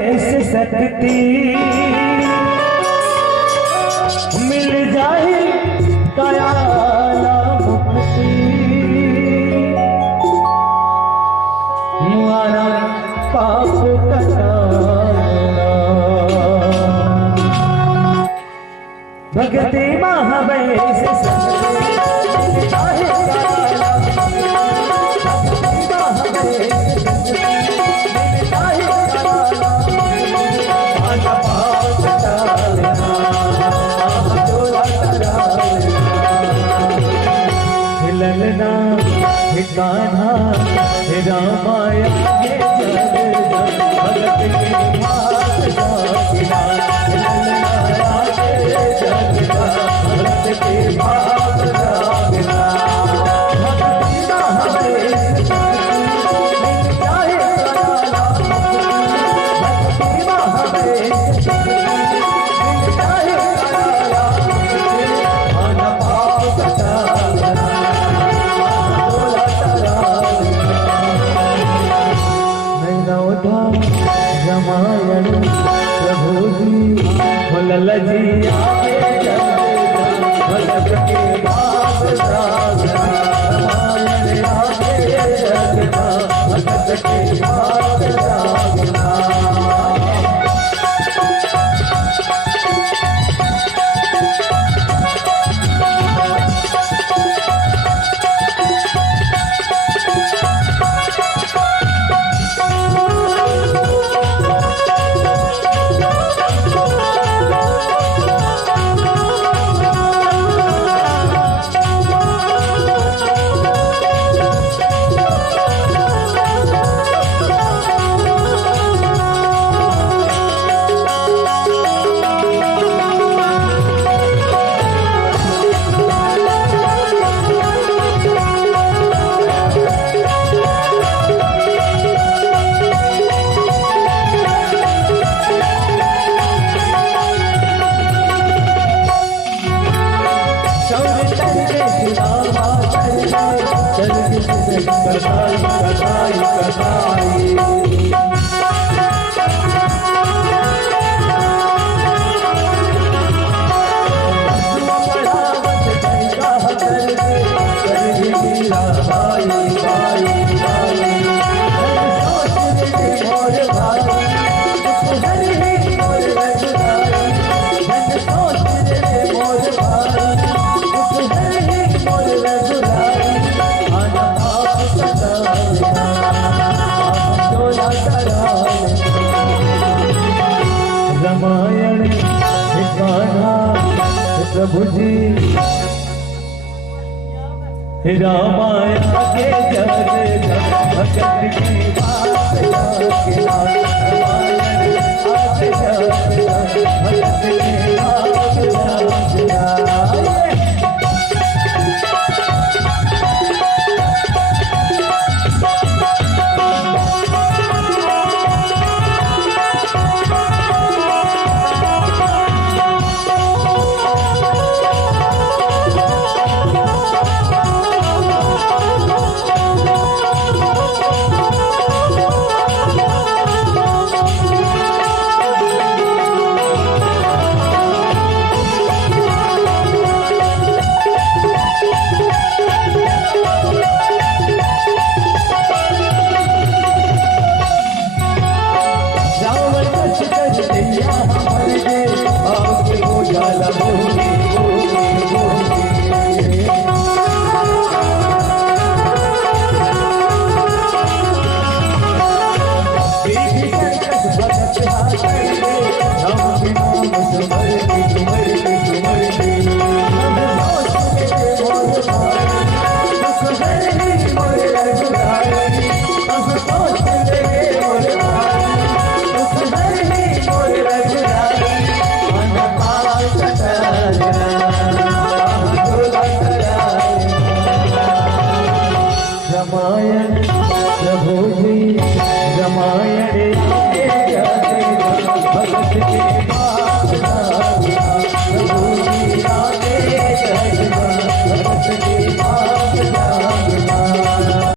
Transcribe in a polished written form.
ऐसे सकती मिल जाए कायाला मुक्ति मुआरा पाप भगति महावैस ललना कान्हा रामाया भगत के पास जागिना भगत के पास जागिना रामायण प्रभु जी भलल जी आए भगत के पास जागना रामायण आए जगना भगत के पास जागना रामायण गाना प्रभु जी रामायण के जग भगत की बात रामायण आगे भगत की रामायण प्रभु जी रामायण